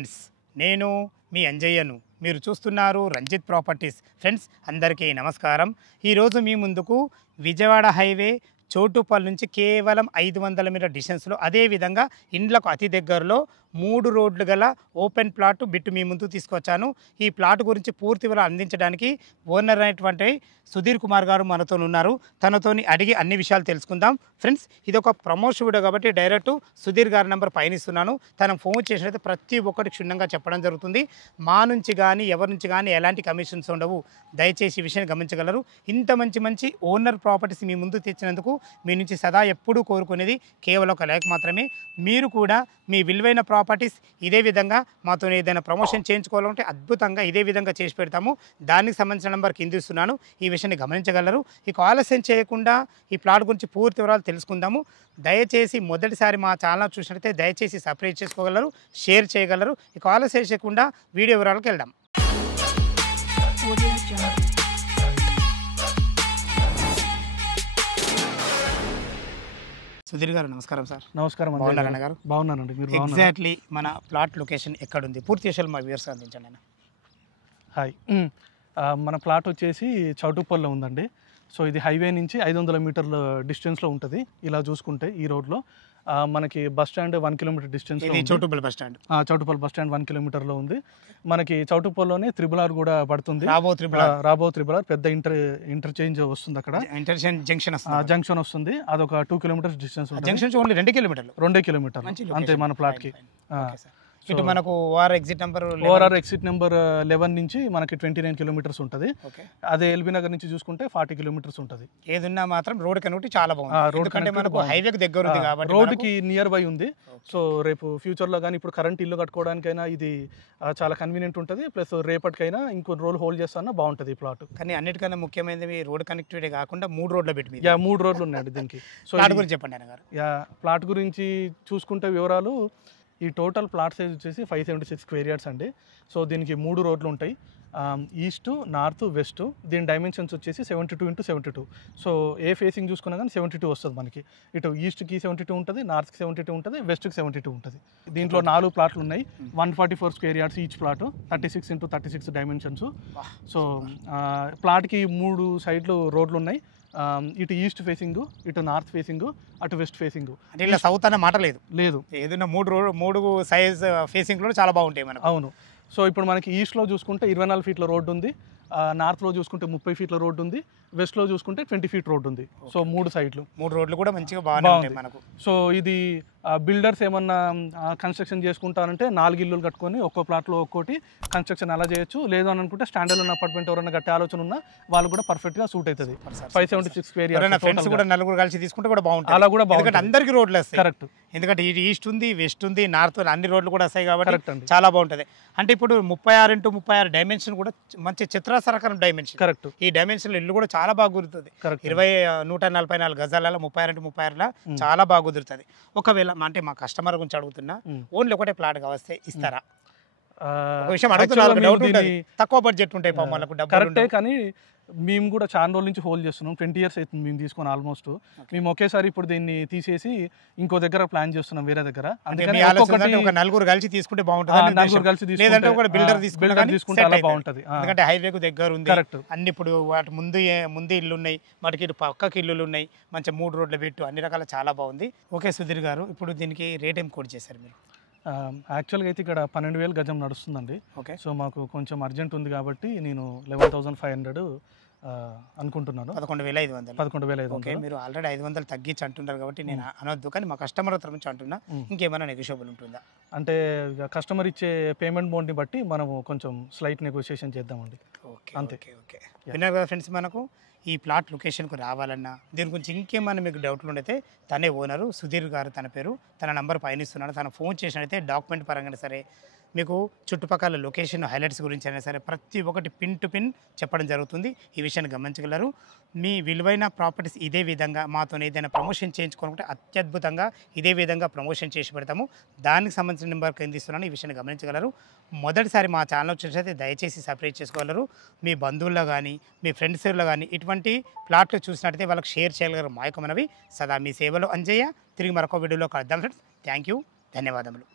Friends, నేను మీ అంజయ్యను. మీరు చూస్తున్నారు రంజిత్ ప్రాపర్టీస్. ఫ్రెండ్స్ అందరికీ నమస్కారం. ఈరోజు మీ ముందుకు విజయవాడ హైవే చోటుపల్లి నుంచి కేవలం 500 మీటర్ డిస్టెన్స్లో, అదేవిధంగా ఇండ్లకు అతి దగ్గరలో 3 రోడ్లు గల ఓపెన్ ప్లాట్ బిట్టు మీ ముందుకు తీసుకొచ్చాను. ఈ ప్లాట్ గురించి పూర్తి వివరాలు అందించడానికి ఓనర్ అయినటువంటి సుధీర్ కుమార్ గారు మనతో ఉన్నారు. తనతోని అడిగి అన్ని విషయాలు తెలుసుకుందాం. ఫ్రెండ్స్, ఇది ఒక ప్రమోషన్ వీడియో కాబట్టి డైరెక్ట్ సుధీర్ గారి నెంబర్ పైన ఇస్తున్నాను. తనకు ఫోన్ చేసినట్లయితే ప్రతి ఒక్కటి క్షుణ్ణంగా చెప్పడం జరుగుతుంది. మా నుంచి కానీ ఎవరి నుంచి కానీ ఎలాంటి కమిషన్స్ ఉండవు. దయచేసి ఈ విషయాన్ని గమనించగలరు. ఇంత మంచి ఓనర్ ప్రాపర్టీస్ మీ ముందు తెచ్చినందుకు మీ నుంచి సదా ఎప్పుడూ కోరుకునేది కేవలం ఒక లైక్ మాత్రమే. మీరు కూడా మీ విలువైన ప్రాపర్టీస్ ఇదే విధంగా మాతో ఏదైనా ప్రమోషన్ చేయించుకోవాలంటే అద్భుతంగా ఇదే విధంగా చేసి పెడతాము. దానికి సంబంధించిన నెంబర్ కింద ఇస్తున్నాను. ఈ విషయాన్ని గమనించగలరు. ఇక ఆలస్యం చేయకుండా ఈ ప్లాట్ గురించి పూర్తి వివరాలు తెలుసుకుందాము. దయచేసి మొదటిసారి మా ఛానల్ చూసినట్లయితే దయచేసి సబ్స్క్రైబ్ చేసుకోగలరు, షేర్ చేయగలరు. ఇక ఆలస్యం చేయకుండా వీడియో వివరాలకు వెళ్దాం. సుధీర్ గారు నమస్కారం సార్. నమస్కారం. బాగున్నారన్న గారు? బాగున్నానండి. మీరు ఎగ్జాక్ట్లీ మన ప్లాట్ లొకేషన్ ఎక్కడుంది? పూర్తి విషయాలు మా వ్యూవర్స్ అందించండి అన్న. హాయ్, మన ప్లాట్ వచ్చేసి చౌటుప్పల్లో ఉందండి. సో ఇది హైవే నుంచి 500 మీటర్ల డిస్టెన్స్లో ఉంటుంది. ఇలా చూసుకుంటే ఈ రోడ్లో మనకి bus stand 1 kilometre distance. Choutuppal bus stand. Choutuppal bus stand 1 కిలోమీటర్లో ఉంది. మనకి చౌటుప్పల్లోనే త్రిబుల్ కూడా పడుతుంది. రాబో త్రిబుల్ పెద్ద ఇంటర్చేంజ్ వస్తుంది. అక్కడ జంక్షన్ వస్తుంది. అదొక 2 కిలోమీటర్స్ డిస్టెన్స్ ఉంటుంది. జంక్షన్ ఓన్లీ 2 కిలోమీటర్లు అంతే మన ప్లాట్కి. ఇటు మనకు ఓఆర్ ఎగ్జిట్ నెంబర్ 11 నుంచి మనకి 29 కిలోమీటర్స్ ఉంటుంది. అదే ఎల్బీ నగర్ నుంచి చూసుకుంటే 40 కిలోమీటర్స్ ఉంటుంది. ఏదున్నా మాత్రం రోడ్ కనెక్ట్ చాలా బాగుంది. రోడ్ కంటే మనకు హైవేకి దగ్గర ఉంది కాబట్టి రోడ్డుకి నియర్ బై ఉంది. సో రేపు ఫ్యూచర్లో కానీ ఇప్పుడు కరెంట్ ఇల్లు కట్టుకోవడానికైనా ఇది చాలా కన్వీనియంట్ ఉంటుంది. ప్లస్ రేపటికైనా ఇంకొన్ని రోజులు హోల్డ్ చేస్తానా బాగుంటుంది ఈ ప్లాట్. కానీ అన్నిటికన్నా ముఖ్యమైనది రోడ్ కనెక్టివిటీ కాకుండా 3 రోడ్ల పెట్టి 3 రోడ్లు ఉన్నాయండి దీనికి. సో గురించి చెప్పండి అన్న గారు. ప్లాట్ గురించి చూసుకుంటే వివరాలు, ఈ టోటల్ ప్లాట్ సైజ్ వచ్చేసి 576 స్క్వేర్ యార్డ్స్ అండి. సో దీనికి 3 రోడ్లు ఉంటాయి, ఈస్ట్, నార్త్, వెస్ట్. దీని డైమెన్షన్స్ వచ్చేసి 72x72. సో ఏ ఫేసింగ్ చూసుకున్నా కానీ 72 వస్తుంది మనకి. ఇటు ఈస్ట్కి 72 ఉంటుంది, నార్త్కి 72 ఉంటుంది, వెస్ట్కి 72 ఉంటుంది. దీంట్లో 4 ప్లాట్లు ఉన్నాయి. 144 square yards each plot, 36x36 dimensions. So ప్లాట్కి 3 సైడ్లు రోడ్లు ఉన్నాయి. ఇటు ఈస్ట్ ఫేసింగ్, ఇటు నార్త్ ఫేసింగ్, అటు వెస్ట్ ఫేసింగ్. అంటే ఇలా సౌత్ అనే మాట లేదు. ఏదైనా 3 సైజ్ ఫేసింగ్ లో చాలా బాగుంటాయి మనకు. అవును. సో ఇప్పుడు మనకి ఈస్ట్లో చూసుకుంటే 24 ఫీట్ల రోడ్డు ఉంది, నార్త్లో చూసుకుంటే 30 ఫీట్ల రోడ్డు ఉంది, వెస్ట్లో చూసుకుంటే 20 ఫీట్ రోడ్డు ఉంది. సో 3 సైడ్లు 3 రోడ్లు కూడా మంచిగా బాగుంటాయి మనకు. సో ఇది బిల్డర్స్ ఏమన్నా కన్స్ట్రక్షన్ చేసుకుంటారంటే 4 ఇల్లులు కట్టుకొని ఒక్కో ప్లాట్లో ఒక్కోటి కన్స్ట్రక్షన్ అలా చేయొచ్చు. లేదు అని అనుకుంటే స్టాండర్డ్ ఉన్న అపార్ట్మెంట్ ఎవరైనా కట్టే ఆలోచన ఉన్నా వాళ్ళు కూడా పర్ఫెక్ట్గా సూట్ అవుతుంది. 576 స్క్వేర్ యార్డ్స్. ఫ్రెండ్స్ కూడా 4 కలిసి తీసుకుంటే కూడా బాగుంటుంది. అలా కూడా బాగుంటుంది. ఎందుకంటే అందరికీ రోడ్లు వస్తాయి. కరెక్ట్. ఎందుకంటే ఇటు ఈస్ట్ ఉంది, వెస్ట్ ఉంది, నార్త్, అన్ని రోడ్లు కూడా వస్తాయి కాబట్టి చాలా బాగుంటుంది. అంటే ఇప్పుడు 36x36 డైమెన్షన్ కూడా మంచి చిత్రాసరకరం డైమెన్షన్. కరెక్ట్. ఈ డైమెన్షన్ ఇల్లు కూడా చాలా బాగా కుదురుతుంది. 144 గజాల 36x36 చాలా బాగా కుదురుతుంది. ఒకవేళ అంటే మా కస్టమర్ గురించి అడుగుతున్నా, ఓన్లీ ఒకటే ప్లాట్ కావస్తే ఇస్తారా? ఒక విషయం అడుగుతున్నారు, తక్కువ బడ్జెట్ ఉంటాయి వాళ్ళకు డబ్బులు. కరెక్టే, కానీ మేము కూడా చాలా రోజుల నుంచి హోల్డ్ చేస్తున్నాం. 20 ఇయర్స్ అవుతుంది మేము తీసుకొని. ఆల్మోస్ట్ మేము ఒకేసారి ఇప్పుడు దీన్ని తీసేసి ఇంకో దగ్గర ప్లాన్ చేస్తున్నాం, వేరే దగ్గర. అందుకని ఒక 4 కలిసి తీసుకుంటే బాగుంటుంది. 4 కలిసి లేదంటే ఒక బిల్డర్ తీసుకుంటే అలా బాగుంటుంది. ఎందుకంటే హైవేకు దగ్గర ఉంది. కరెక్ట్. అన్ని ఇప్పుడు వాటి ముందు ఇల్లు ఉన్నాయి, వాటికి ఇటు పక్కకి ఇల్లులు ఉన్నాయి. మంచి 3 రోడ్ల పెట్టు అన్ని రకాల చాలా బాగుంది. ఓకే సుధీర్ గారు, ఇప్పుడు దీనికి రేట్ ఏం కోట్ చేశారు మీరు? యాక్చువల్గా అయితే ఇక్కడ 12,000 గజం నడుస్తుందండి. ఓకే. సో మాకు కొంచెం అర్జెంట్ ఉంది కాబట్టి నేను 11,500 అనుకుంటున్నాను. 11,500. ఓకే, మీరు ఆల్రెడీ 500 తగ్గించి అంటున్నారు కాబట్టి నేను అనొద్దు, కానీ మా కస్టమర్ తరఫు నుంచి అంటున్నా, ఇంకేమైనా నెగోషియబుల్ ఉంటుందా? అంటే కస్టమర్ ఇచ్చే పేమెంట్ మోడ్ని బట్టి మనము కొంచెం స్లైట్ నెగోషియేషన్ చేద్దామండి. ఓకే, అంతే. ఓకే, విన్నారు కదా ఫ్రెండ్స్, మనకు ఈ ప్లాట్ లొకేషన్కు రావాలన్నా దీని గురించి ఇంకేమైనా మీకు డౌట్లు ఉండైతే తనే ఓనరు సుధీర్ గారు, తన పేరు, తన నంబర్ పైన ఇస్తున్నాడు. తన ఫోన్ చేసినైతే డాక్యుమెంట్ పరంగా సరే, మీకు చుట్టుపక్కల లొకేషన్ హైలైట్స్ గురించి అయినా సరే ప్రతి ఒక్కటి పిన్ టు పిన్ చెప్పడం జరుగుతుంది. ఈ విషయాన్ని గమనించగలరు. మీ విలువైన ప్రాపర్టీస్ ఇదే విధంగా మాతో ఏదైనా ప్రమోషన్ చేయించుకోవాలంటే అత్యద్భుతంగా ఇదే విధంగా ప్రమోషన్ చేసి పెడతాము. దానికి సంబంధించిన నెంబర్ కింద ఇస్తున్నాను. ఈ విషయాన్ని గమనించగలరు. మొదటిసారి మా ఛానల్ చూసినట్లయితే దయచేసి సబ్స్క్రైబ్ చేసుకోగలరు. మీ బంధువుల్లో కానీ మీ ఫ్రెండ్స్లో కానీ ఇటువంటి ప్లాట్లు చూసినట్టయితే వాళ్ళకి షేర్ చేయగలరు. మా యొక్క మనవి సదా మీ సేవలో అంజయ్య. తిరిగి మరొక వీడియోలో కలుద్దాం ఫ్రెండ్స్. థ్యాంక్ యూ, ధన్యవాదములు.